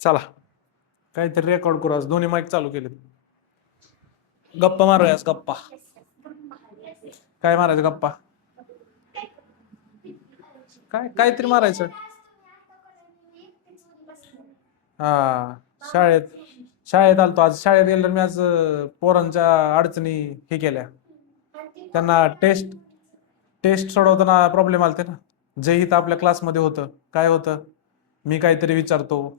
चला काहीतरी रेकॉर्ड करू. आज दोन्ही माईक चालू केले. गप्पा मारूयास गप्पा. काय मारायचं गप्पा? काय काहीतरी मारायचं. हा शाळेत शाळेत आलतो आज. शाळेत गेल्यावर मी आज पोरांच्या अडचणी हे केल्या. त्यांना टेस्ट टेस्ट सोडवताना प्रॉब्लेम आलते ना. जे हित आपल्या क्लासमध्ये होतं काय होतं, मी काहीतरी विचारतो,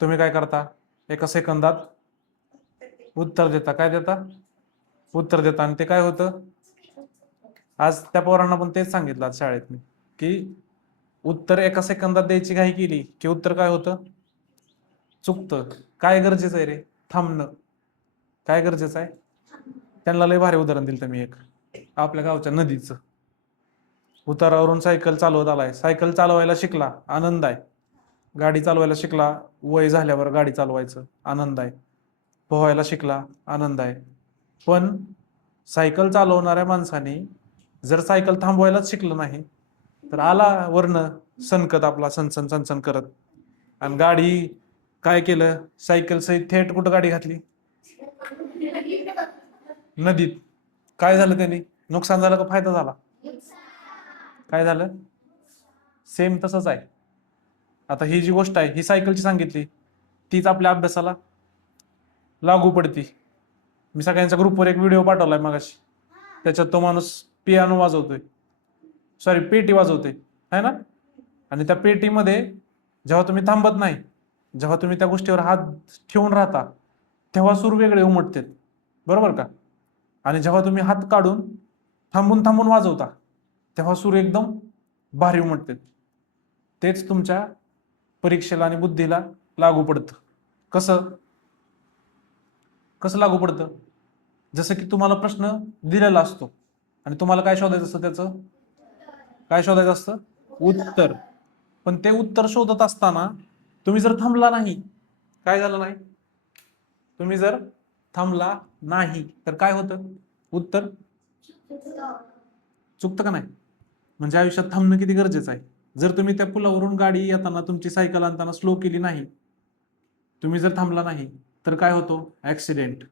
तुम्ही काय करता, एका सेकंदात उत्तर देता. काय देता? उत्तर देता. आणि ते काय होतं, आज त्या पोरांना पण तेच सांगितलं आज शाळेत मी, की उत्तर एका सेकंदात द्यायची घाई केली की उत्तर काय होतं, चुकतं. काय गरजेचं आहे रे? थांबणं. काय गरजेचं आहे? त्यांना लय भारी उदाहरण दिलं मी एक, आपल्या गावच्या नदीचं. उतारावरून सायकल चालवत आलाय, सायकल चालवायला शिकला, आनंद आहे. गाडी चालवायला शिकला, वय झाल्यावर गाडी चालवायचं, आनंद आहे. पोहायला शिकला, आनंद आहे. पण सायकल चालवणाऱ्या माणसाने जर सायकल थांबवायलाच शिकलं नाही तर आला वरनं सनकत आपला सनसन सनसन करत, आणि गाडी काय केलं, सायकल सहित थेट कुठं गाडी घातली? नदीत. काय झालं त्यांनी? नुकसान झालं का फायदा झाला? काय झालं? सेम तसंच आहे. आता ही जी गोष्ट आहे ही सायकलची सांगितली, तीच आपल्या अभ्यासाला लागू पडती. मी सगळ्यांच्या ग्रुपवर एक व्हिडिओ पाठवलाय मगाशी. त्याच्यात तो माणूस पियानो वाजवतोय, सॉरी पेटी वाजवतोय, है ना. आणि त्या पेटीमध्ये जेव्हा तुम्ही थांबत नाही, जेव्हा तुम्ही त्या गोष्टीवर हात ठेवून राहता, तेव्हा सूर वेगळे उमटतात, बरोबर का. आणि जेव्हा तुम्ही हात काढून थांबून थांबून वाजवता तेव्हा सूर एकदम भारी उमटतात. तेच तुमच्या परीक्षेला आणि बुद्धीला लागू पडतं. कसं कसं लागू पडतं? जसं की तुम्हाला प्रश्न दिलेला असतो आणि तुम्हाला काय शोधायचं असतं, त्याचं काय शोधायचं असतं? उत्तर. पण ते उत्तर शोधत असताना तुम्ही जर थांबला नाही, काय झालं नाही, तुम्ही जर थांबला नाही तर काय होतं, उत्तर चुकतं का नाही. म्हणजे आयुष्यात थांबणं किती गरजेचं आहे. जर तुम्ही त्या पुलावरून गाडी येताना तुमची सायकल आणताना स्लो केली नाही, तुम्ही जर थांबला नाही तर काय होतो, ऍक्सिडेंट.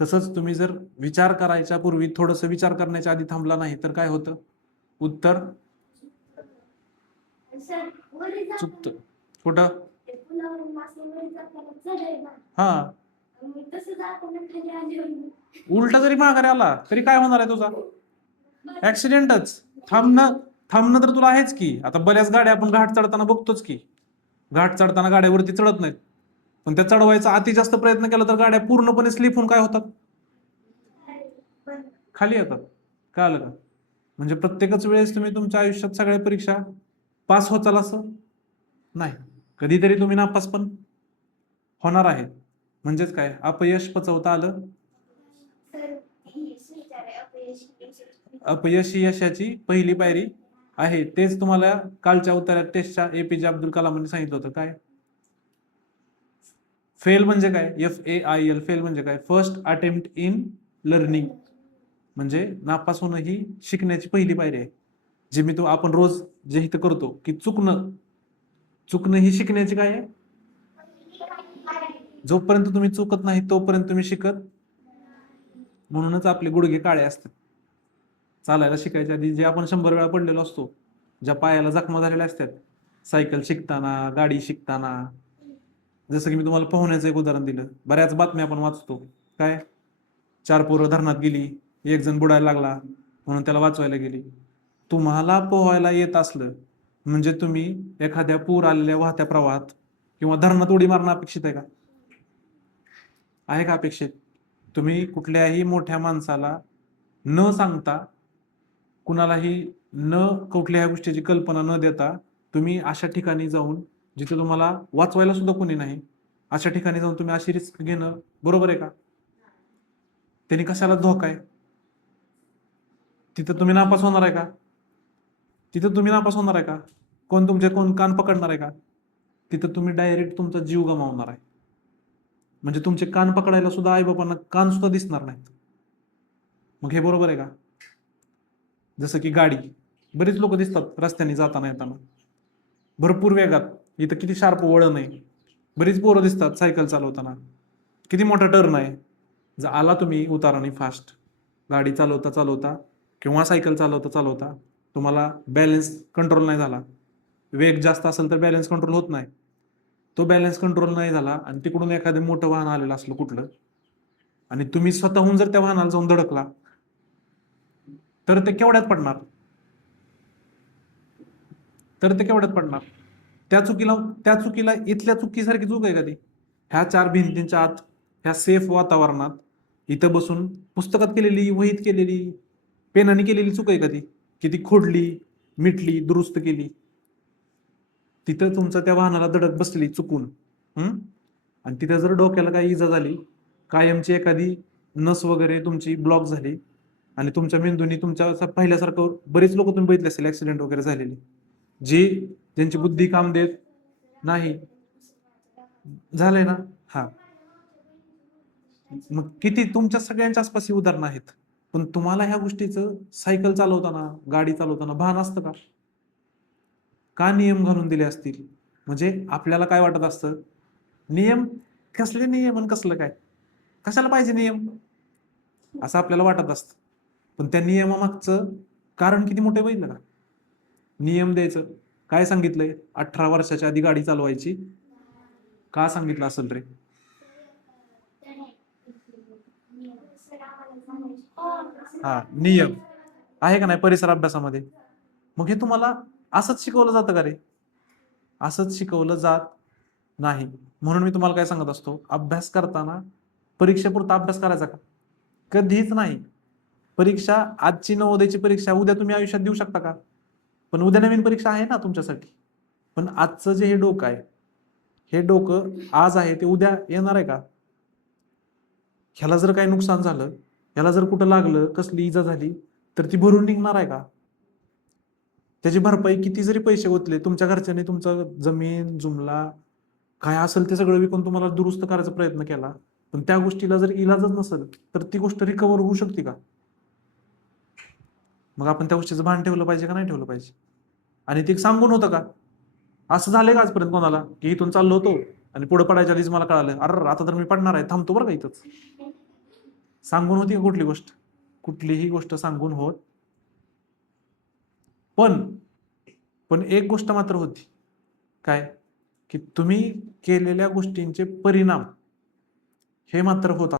तसंच तुम्ही जर विचार करायच्या पूर्वी थोडस विचार करण्याच्या आधी थांबला नाही तर काय होतं, उत्तर चुकतं. कुठं? हा, उलटा जरी माघारी आला तरी काय होणार आहे तुझा, ऍक्सिडेंटच. थांबणं थांबणं तर तुला आहेच की. आता बऱ्याच गाड्या आपण घाट चढताना बघतोच की, घाट चढताना गाड्यावरती चढत नाहीत, पण त्या चढवायचा अति जास्त प्रयत्न केला तर गाड्या पूर्णपणे स्लिप होऊन काय होतात, खाली येतात. काय आलं का? म्हणजे प्रत्येकच वेळेस तुम्ही तुमच्या आयुष्यात सगळ्या परीक्षा पास होचाल असं नाही, कधीतरी तुम्ही नापास पण होणार आहे. म्हणजेच काय, अपयश पचवता आलं. अपयश ही यशाची पहिली पायरी आहे. तेच तुम्हाला कालच्या उत्तरात टेस्टच्या एपीजे अब्दुल कलामांनी सांगितलं होतं. काय फेल म्हणजे काय? FAIL. फेल म्हणजे काय? First attempt in learning. म्हणजे नापास होणं ही शिकण्याची पहिली पायरी आहे. जे मी आपण रोज जे इथं करतो की चुकणं चुकणं ही शिकण्याची काय आहे. जोपर्यंत तुम्ही चुकत नाही तोपर्यंत तुम्ही शिकत. म्हणूनच आपले गुडघे काळे असतात. चालायला शिकायच्या आधी जे आपण 100 वेळा पडलेलो असतो, ज्या पायाला जखमा झालेल्या असतात, सायकल शिकताना, गाडी शिकताना. जसं की मी तुम्हाला पोहण्याचं एक उदाहरण दिलं. बऱ्याच बातम्या आपण वाचतो, काय 4 पोरं धरणात गेली, एक जण बुडायला लागला म्हणून त्याला वाचवायला गेली. तुम्हाला पोहायला येत असलं म्हणजे तुम्ही एखाद्या पूर आलेल्या वाहत्या प्रवाहात किंवा धरणात उडी मारणं अपेक्षित आहे का? आहे का अपेक्षित? तुम्ही कुठल्याही मोठ्या माणसाला न सांगता, कुणालाही न कुठल्याही गोष्टीची कल्पना न देता तुम्ही अशा ठिकाणी जाऊन, जिथे तुम्हाला वाचवायला सुद्धा कोणी नाही, अशा ठिकाणी जाऊन तुम्ही अशी रिस्क घेणं बरोबर आहे का? त्यांनी कशाला धोका आहे? तिथं तुम्ही नापास होणार आहे का? तिथं तुम्ही नापास होणार आहे का? कोण कान पकडणार आहे का? तिथं तुम्ही डायरेक्ट तुमचा जीव गमावणार आहे. म्हणजे तुमचे कान पकडायला सुद्धा आईबापांना कान सुद्धा दिसणार नाहीत. मग हे बरोबर आहे का? जसं की गाडी, बरीच लोक दिसतात रस्त्याने जाताना येताना भरपूर वेगात, इथं किती शार्प वळण आहे, बरीच पोरं दिसतात सायकल चालवताना. किती मोठा टर्न आहे. जर आला तुम्ही उताराने फास्ट, गाडी चालवता चालवता किंवा सायकल चालवता चालवता तुम्हाला बॅलन्स कंट्रोल नाही झाला, वेग जास्त असेल तर बॅलन्स कंट्रोल होत नाही, तो बॅलन्स कंट्रोल नाही झाला आणि तिकडून एखादं मोठं वाहन आलेलं असलं कुठलं आणि तुम्ही स्वतःहून जर त्या वाहनाला जाऊन धडकला तर ते केवढ्यात पडणार? त्या चुकीला इथल्या चुकीसारखी चूक आहे का ती? ह्या चार भिंतींच्या आत, ह्या सेफ वातावरणात इथं बसून पुस्तकात केलेली, वहीत केलेली, पेनाने केलेली चूक आहे का ती? की ती खोडली, मिटली, दुरुस्त केली, तिथं तुमचं त्या वाहनाला धडक बसली चुकून. आणि तिथं जर डोक्याला काही इजा झाली, कायमची एखादी नस वगैरे तुमची ब्लॉक झाली आणि तुमच्या मेंदूनी तुमच्या पहिल्यासारखं, बरेच लोक तुम्ही बघितले असेल ऍक्सिडेंट वगैरे झालेली, जी ज्यांची बुद्धी काम देत नाही. झालंय ना? हा. मग किती तुमच्या सगळ्यांच्या आसपास ही उदाहरणं आहेत. पण तुम्हाला ह्या गोष्टीचं सायकल चालवताना, गाडी चालवताना भान असतं का? का नियम घालून दिले असतील? म्हणजे आपल्याला काय वाटत असतं, नियम कसले नियम आणि कसलं काय, कशाला पाहिजे नियम, असं आपल्याला वाटत असतं. पण त्या नियमामागचं कारण किती मोठे बघितलं का? नियम द्यायचं काय सांगितलंय? 18 वर्षाच्या आधी गाडी चालवायची. का सांगितलं असेल रे? हा, नियम आहे का नाही परिसर अभ्यासामध्ये? मग हे तुम्हाला असंच शिकवलं जातं का रे? असंच शिकवलं जात नाही. म्हणून मी तुम्हाला काय सांगत असतो, अभ्यास करताना परीक्षेपुरता अभ्यास करायचा का? कधीच नाही. परीक्षा, आजची नवोदयची परीक्षा उद्या तुम्ही आयुष्यात देऊ शकता का? पण उद्या नवीन परीक्षा आहे ना तुमच्यासाठी. पण आजचं जे हे डोकं आहे, हे डोकं आज आहे ते उद्या येणार आहे का? ह्याला जर काही नुकसान झालं, ह्याला जर कुठं लागलं, कसली इजा झाली, तर ती भरून निघणार आहे का? त्याची भरपाई किती जरी पैसे ओतले, तुमच्या घरच्यांनी तुमचं जमीन जुमला काय असेल ते सगळं विकून तुम्हाला दुरुस्त करायचा प्रयत्न केला, पण त्या गोष्टीला जर इलाजच नसेल तर ती गोष्ट रिकव्हर होऊ शकते का? मग आपण त्या गोष्टीचं भान ठेवलं पाहिजे का नाही ठेवलं पाहिजे? आणि ते सांगून होतं का? असं झालंय का आजपर्यंत कोणाला की इथून चाललो होतो आणि पुढे पडायच्या आधीच मला कळालं, अरे आता तर मी पडणार आहे, थांबतो बरं का इथंच? सांगून होती का कुठली गोष्ट? कुठलीही गोष्ट सांगून होत. पण पण एक गोष्ट मात्र होती, काय? की तुम्ही केलेल्या गोष्टींचे परिणाम हे मात्र होत